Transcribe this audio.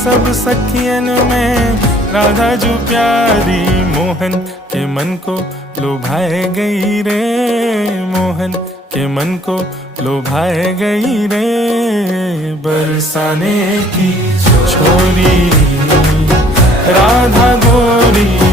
सब सखियन में राधा जो प्यारी, मोहन के मन को लुभाए गई रे, मोहन के मन को लुभाए गई रे। बरसाने की छोरी राधा गोरी